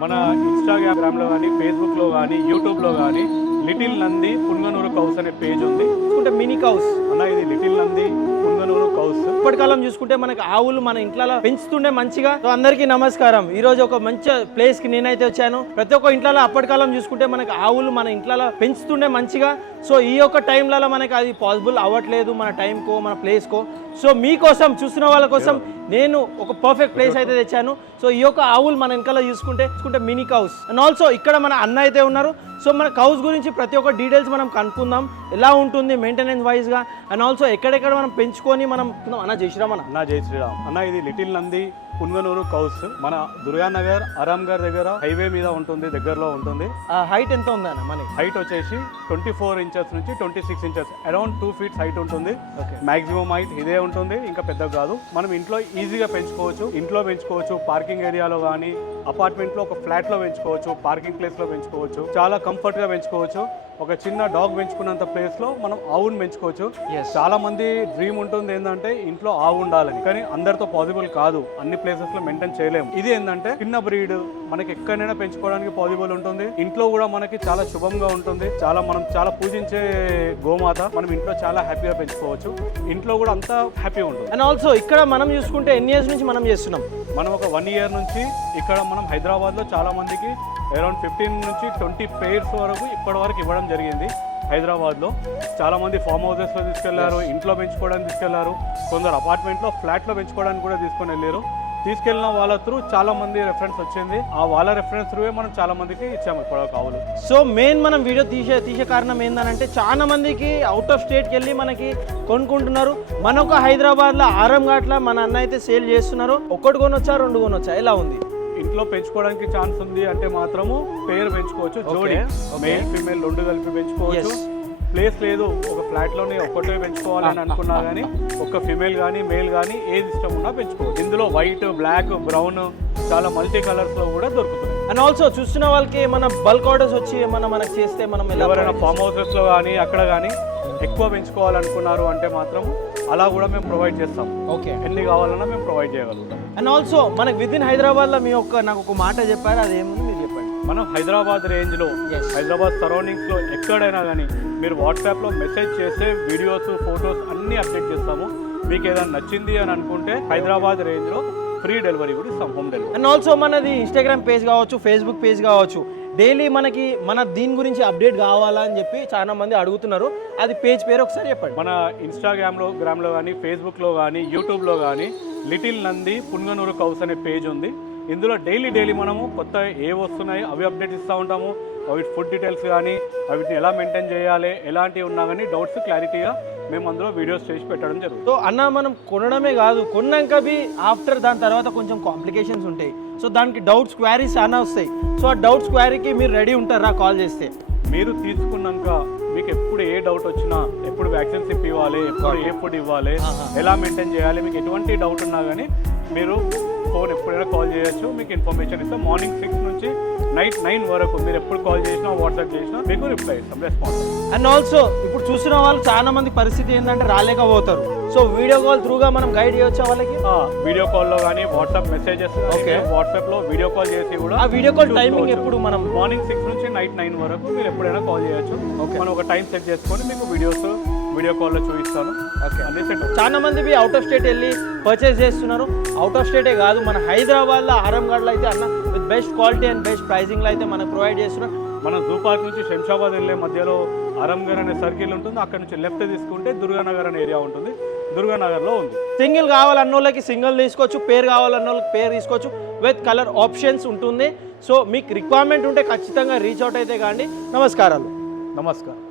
మన ఇన్స్టాగ్రామ్లో కానీ ఫేస్బుక్లో కానీ యూట్యూబ్లో కానీ లిటిల్ నంది పుంగనూరు కౌస్ అనే పేజ్ ఉంది. చూసుకుంటే మినీ కౌస్ అన్న, ఇది లిటిల్ నంది పుంగనూరు కౌస్. ఇప్పటి కాలం చూసుకుంటే మనకి ఆవులు మన ఇంట్లో పెంచుతుండే మంచిగా. సో అందరికీ నమస్కారం. ఈ రోజు ఒక మంచి ప్లేస్ కి నేనైతే వచ్చాను. ప్రతి ఒక్క ఇంట్లో అప్పటి కాలం చూసుకుంటే మనకి ఆవులు మన ఇంట్లో పెంచుతుండే మంచిగా. సో ఈ యొక్క టైంలలో మనకి అది పాసిబుల్ అవ్వట్లేదు, మన టైంకో మన ప్లేస్కో. సో మీకోసం చూస్తున్న వాళ్ళ కోసం నేను ఒక పర్ఫెక్ట్ ప్లేస్ అయితే తెచ్చాను. సో ఈ యొక్క ఆవులు మన వెనకాల చూసుకుంటే మినీ కౌస్. అండ్ ఆల్సో ఇక్కడ మన అన్న అయితే ఉన్నారు. సో మన కౌస్ గురించి ప్రతి ఒక్క డీటెయిల్స్ మనం కనుక్కుందాం, ఎలా ఉంటుంది మెయింటెనెన్స్ వైజ్గా. అండ్ ఆల్సో ఎక్కడెక్కడ మనం పెంచుకొని మనం అన్న జై శ్రీరామ్ అన్న జై శ్రీరామ్ అన్న. ఇది లిటిల్ నంది పుంగనూరు కౌస్ మన దుర్గానగర్ అరామ్గర్ దగ్గర హైవే మీద ఉంటుంది, దగ్గరలో ఉంటుంది. హైట్ ఎంత ఉంది అన్న? మనకి హైట్ వచ్చేసి 24 ఇంచెస్ నుంచి 26 ఇంచెస్, అరౌండ్ 2 feet హైట్ ఉంటుంది. మాక్సిమం హైట్ ఇదే ఉంటుంది, ఇంకా పెద్దగా కాదు. మనం ఇంట్లో ఈజీగా పెంచుకోవచ్చు. ఇంట్లో పెంచుకోవచ్చు, పార్కింగ్ ఏరియాలో కానీ అపార్ట్మెంట్ లో ఒక ఫ్లాట్ లో పెంచుకోవచ్చు, పార్కింగ్ ప్లేస్ లో పెంచుకోవచ్చు. చాలా కంఫర్ట్ గా పెంచుకోవచ్చు. ఒక చిన్న డాగ్ పెంచుకున్నంత ప్లేస్ లో మనం ఆవును పెంచుకోవచ్చు. చాలా మంది డ్రీమ్ ఉంటుంది ఏంటంటే ఇంట్లో ఆవు ఉండాలని, కానీ అందరితో పాసిబుల్ కాదు, అన్ని ప్లేసెస్ లో మెయింటైన్ చేయలేము. ఇది ఏంటంటే చిన్న బ్రీడ్ మనకి ఎక్కడైనా పెంచుకోవడానికి పాసిబుల్ ఉంటుంది. ఇంట్లో కూడా మనకి చాలా శుభంగా ఉంటుంది. మనం చాలా పూజించే గోమాత, మనం ఇంట్లో చాలా హ్యాపీగా పెంచుకోవచ్చు. ఇంట్లో కూడా అంతా హ్యాపీ ఉంటుంది. అండ్ ఆల్సో ఇక్కడ మనం చూసుకుంటే ఎన్ని ఇయర్స్ నుంచి మనం చేస్తున్నాం? మనం ఒక 1 year నుంచి ఇక్కడ మనం హైదరాబాద్ లో చాలా మందికి అరౌండ్ 15 నుంచి 20 pairs వరకు ఇప్పటి వరకు ఇవ్వడం జరిగింది. హైదరాబాద్లో చాలా మంది ఫామ్ హౌసెస్లో తీసుకెళ్లారు, ఇంట్లో పెంచుకోవడానికి తీసుకెళ్లారు, కొందరు అపార్ట్మెంట్లో ఫ్లాట్లో పెంచుకోవడానికి కూడా తీసుకొని వెళ్ళారు. తీసుకెళ్లిన వాళ్ళ త్రూ చాలా మంది రెఫరెన్స్ వచ్చింది. ఆ వాళ్ళ రెఫరెన్స్ త్రూవే మనం చాలా మందికి ఇచ్చాము ఇప్పుడు కావులు. సో మెయిన్ మనం వీడియో తీసే కారణం ఏంటంటే చాలా మందికి అవుట్ ఆఫ్ స్టేట్కి వెళ్ళి మనకి కొనుక్కుంటున్నారు. మనొక హైదరాబాద్లో ఆరంఘాట్ల మన అన్న అయితే సేల్ చేస్తున్నారు. ఒకటి కొనొచ్చా, 2 కొనొచ్చా, ఎలా ఉంది? ఇంట్లో పెంచుకోవడానికి ఛాన్స్ ఉంది అంటే మాత్రము పేరు పెంచుకోవచ్చు. జోడి మేల్ ఫీమేల్ 2 కలిపి పెంచుకోవచ్చు. ప్లేస్ లేదు, ఒక ఫ్లాట్ లోనే ఒక్కటే పెంచుకోవాలని అనుకున్నా కానీ ఒక ఫీమేల్ కానీ మేల్ కానీ ఏది ఇష్టం ఉన్నా పెంచుకోవచ్చు. ఇందులో వైట్, బ్లాక్, బ్రౌన్ చాలా మల్టీ కలర్స్ లో కూడా దొరుకుతుంది. అండ్ ఆల్సో చూస్తున్న వాళ్ళకి మన బల్క్ ఆర్డర్స్ వచ్చి మనకు చేస్తే మనం ఎవరైనా ఫామ్ హౌసెస్ లో కానీ అక్కడ కానీ ఎక్కువ పెంచుకోవాలనుకున్నారు అంటే మాత్రం అలా కూడా మేము ప్రొవైడ్ చేస్తాం. ఓకే, ఎన్ని కావాలన్నా మేము ప్రొవైడ్ చేయగలుగుతాం. అండ్ ఆల్సో మనకి విదిన్ హైదరాబాద్ లో నాకు ఒక మాట చెప్పారు, అదేముంది మీరు చెప్పండి. మనం హైదరాబాద్ రేంజ్ లో, హైదరాబాద్ సరౌండింగ్స్ లో ఎక్కడైనా కానీ మీరు వాట్సాప్ లో మెసేజ్ చేస్తే వీడియోస్, ఫొటోస్ అన్ని అప్డేట్ చేస్తాము. మీకు ఏదైనా నచ్చింది అని అనుకుంటే హైదరాబాద్ రేంజ్ లో ఫ్రీ డెలివరీ కూడా ఇస్తాం, హోమ్ డెలివరీ. అండ్ ఆల్సో మనది ఇన్స్టాగ్రామ్ పేజ్ కావచ్చు, ఫేస్బుక్ పేజ్ కావచ్చు, డైలీ మన దీని గురించి అప్డేట్ కావాలా అని చెప్పి చాలా మంది అడుగుతున్నారు. అది పేజ్ పేరు ఒకసారి చెప్పండి. మన ఇన్స్టాగ్రామ్లో కానీ ఫేస్బుక్లో కానీ యూట్యూబ్లో కానీ లిటిల్ నంది పుంగనూరు కౌస్ అనే పేజ్ ఉంది. ఇందులో డైలీ మనము కొత్త ఏ వస్తున్నాయి అవి అప్డేట్ ఇస్తూ ఉంటాము. అవి ఫుడ్ డీటెయిల్స్ కానీ వీటిని ఎలా మెయింటైన్ చేయాలి, ఎలాంటివి ఉన్నా కానీ డౌట్స్ క్లారిటీగా మేము అందులో వీడియోస్ చేసి పెట్టడం జరుగుతుంది. సో అన్న మనం కొనడమే కాదు, కొన్నాక ఆఫ్టర్ దాని తర్వాత కొంచెం కాంప్లికేషన్స్ ఉంటాయి. సో దానికి డౌట్స్, క్వారీస్ చాలా వస్తాయి. సో ఆ డౌట్స్, క్వారీకి మీరు రెడీ ఉంటారా కాల్ చేస్తే? మీరు తీసుకున్నాక మీకు ఎప్పుడు ఏ డౌట్ వచ్చినా, ఎప్పుడు వ్యాక్సిన్స్ ఇవ్వాలి, ఎప్పుడు ఏ ఫుడ్ ఇవ్వాలి, ఎలా మెయింటైన్ చేయాలి, మీకు ఎటువంటి డౌట్ ఉన్నా కానీ మీరు ఫోన్ ఎప్పుడైనా కాల్ చేయొచ్చు. మీకు ఇన్ఫర్మేషన్ ఇస్తాం. మార్నింగ్ 6 నుంచి నైట్ 9 వరకు మీరు ఎప్పుడు కాల్ చేసినా, వాట్సాప్ చేసినా మీకు రిప్లై ఇస్తాం, రెస్పాన్స్. అండ్ ఆల్సో ఇప్పుడు చూసిన వాళ్ళు చాలా మంది పరిస్థితి ఏంటంటే రాలేకపోతారు. సో వీడియో కాల్ త్రూగా మనం గైడ్ చేయొచ్చా వాళ్ళకి? వీడియో కాల్లో కానీ వాట్సాప్ మెసేజెస్, వాట్సాప్ లో వీడియో కాల్ చేసి కూడా ఆ వీడియో కాల్ టైమింగ్ ఎప్పుడు? మనం మార్నింగ్ 6 నుంచి నైట్ 9 వరకు మీరు ఎప్పుడైనా కాల్ చేయొచ్చు. మనం ఒక టైం సెట్ చేసుకొని మీకు వీడియో కాల్లో చూపిస్తాను. చాలా మంది అవుట్ ఆఫ్ స్టేట్ వెళ్ళి పర్చేస్ చేస్తున్నారు. అవుట్ ఆఫ్ స్టేటే కాదు, మన హైదరాబాద్లో ఆరంఘాట్లో అయితే అన్న with best quality and best ప్రైజింగ్లో అయితే మనకు ప్రొవైడ్ చేస్తున్నారు. మన జూ పార్క్ నుంచి శంషాబాద్ వెళ్ళే మధ్యలో ఆరంఘర్ అనే సర్కిల్ ఉంటుంది. అక్కడ నుంచి లెఫ్ట్ తీసుకుంటే దుర్గానగర్ అనే ఏరియా ఉంటుంది. దుర్గానగర్లో ఉంది. సింగిల్ కావాలన్నోళ్ళకి సింగిల్ తీసుకోవచ్చు, పేరు కావాలన్నోళ్ళకి పేరు తీసుకోవచ్చు. విత్ కలర్ ఆప్షన్స్ ఉంటుంది. సో మీకు రిక్వైర్మెంట్ ఉంటే ఖచ్చితంగా రీచ్ అవుట్ అయితే కానీ. నమస్కారాలు. నమస్కారం.